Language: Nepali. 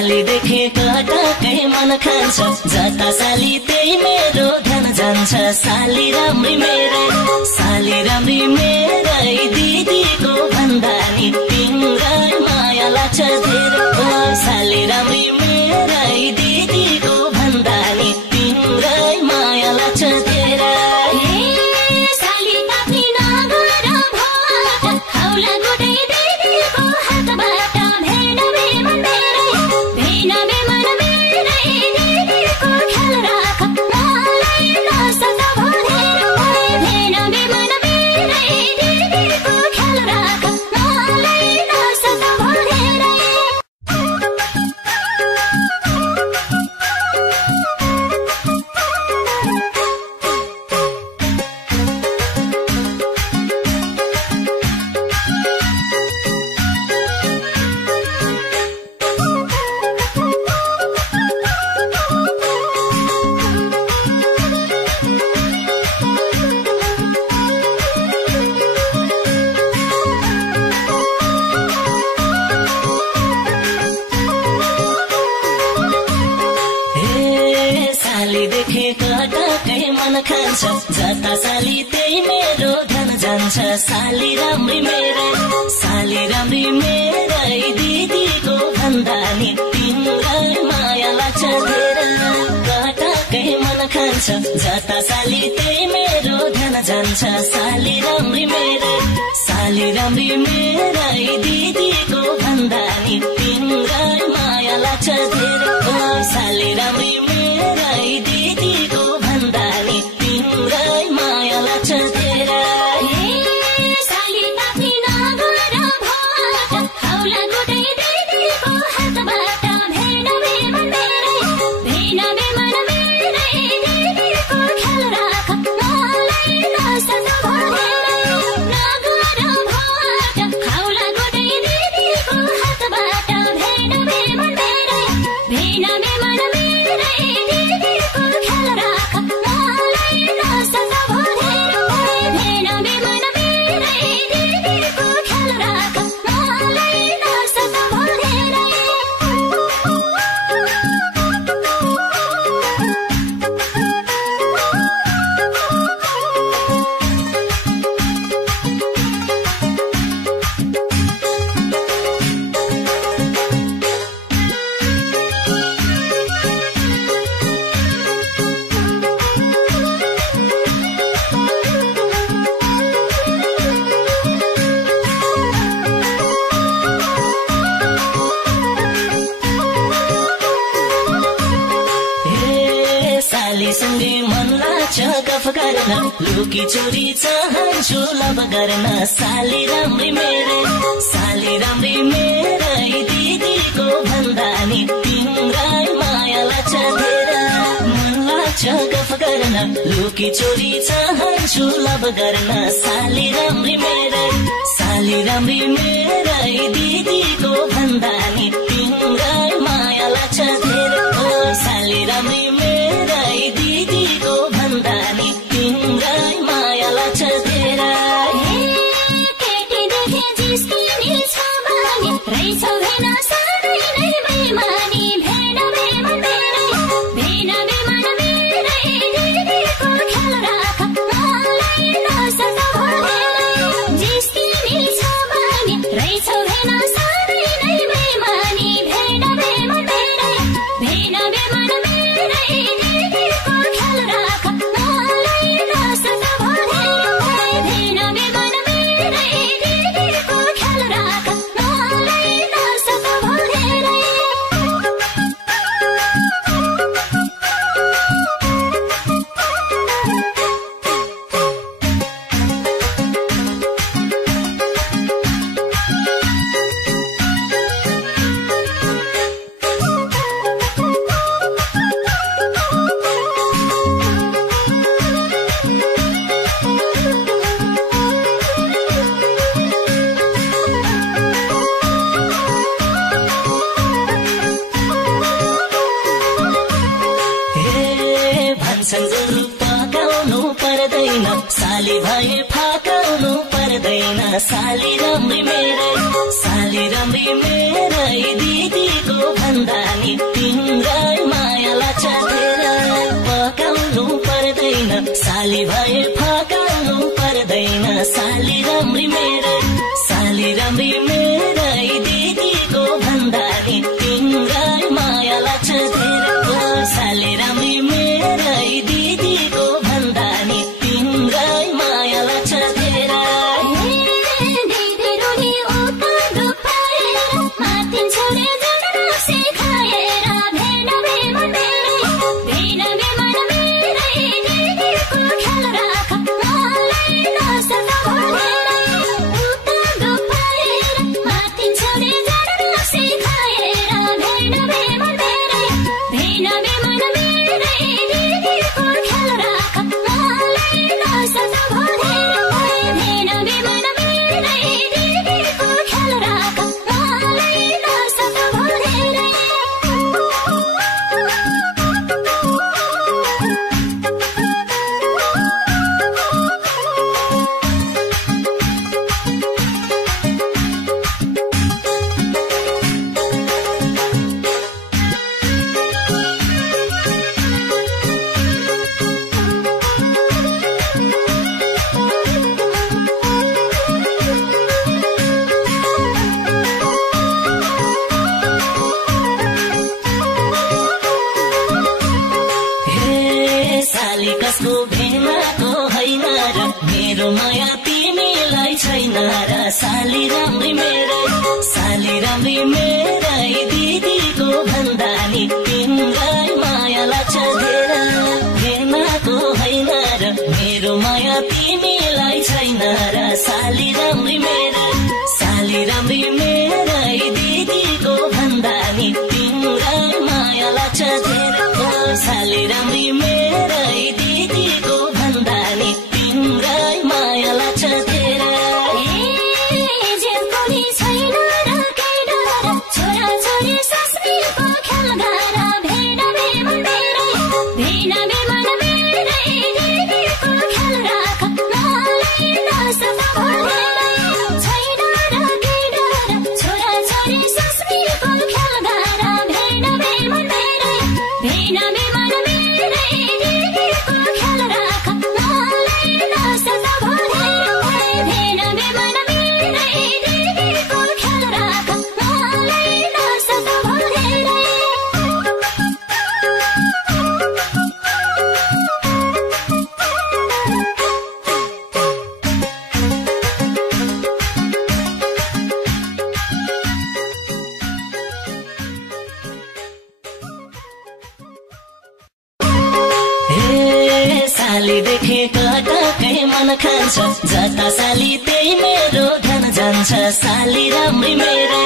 साली देखे कटाकै मन खान्छ जता साली त्यही मेरो ध्यान जान्छ साली राम्री मेरै दिदीको भन्दा नि तिम्रै माया लाग्छ धेरै साली राम्री मेरै दिदीको भन्दा नि तिम्रै माया लाग्छ धेरै खान्छ जता साली त्यही मेरो ध्यान जान्छ साली राम्री मेरै दिदीको भन्दा नि तिम्रै माया लाग्छ धेरै कटाकै मन खान्छ जता साली त्यही मेरो ध्यान जान्छ साली राम्री मेरै दिदीको भन्दा नि तिम्रै माया लाग्छ धेरै साली राम्री मेरै दिदीको भन्दा नि तिम्रै माया लाग्छ धेरै सँगै मन लाग्छ गफ गर्न लुकी चोरी चाहन्छु लभ गर्न साली राम्री मेरै दिदीको भन्दा नि तिम्रै माया लाग्छ धेरै मन लाग्छ गफ गर्न लुकी चोरी चाहन्छु लभ गर्न साली राम्री मेरै दिदीको भन्दा नि तिम्रै माया लाग्छ धेरै साली राम्री मेरै दिदीको भन्दा नि तिम्रै माया लाग्छ धेरै साली भाइ फाकाउनु पर्दैन साली राम्री मेरै दिदीको भन्दा साली भए फकाउनु पर्दैन साली राम्री मेरै दिदीको भन्दा नि तिम्रै माया लाग्छ धेरै साली राम्री मेरै दिदीको भन्दा नि तिम्रै माया लाग्छ धेरै कसको भेनाको होइन र मेरो माया तिमीलाई छैन र साली राम्री मेरै दिदीको भन्दा नि तिम्रै माया लाग्छ धेरै भेनाको होइन र मेरो माया तिमीलाई छैन र साली राम्री मेरै दिदीको भन्दा नि तिम्रै माया लाग्छ धेरै साली राम्री मेरै दिदीको भन्दा नि तिम्रै माया लाग्छ धेरै साली देखे कताकै मन खान्छ जता साली त्यही मेरो धन जान्छ साली राम्री मेरै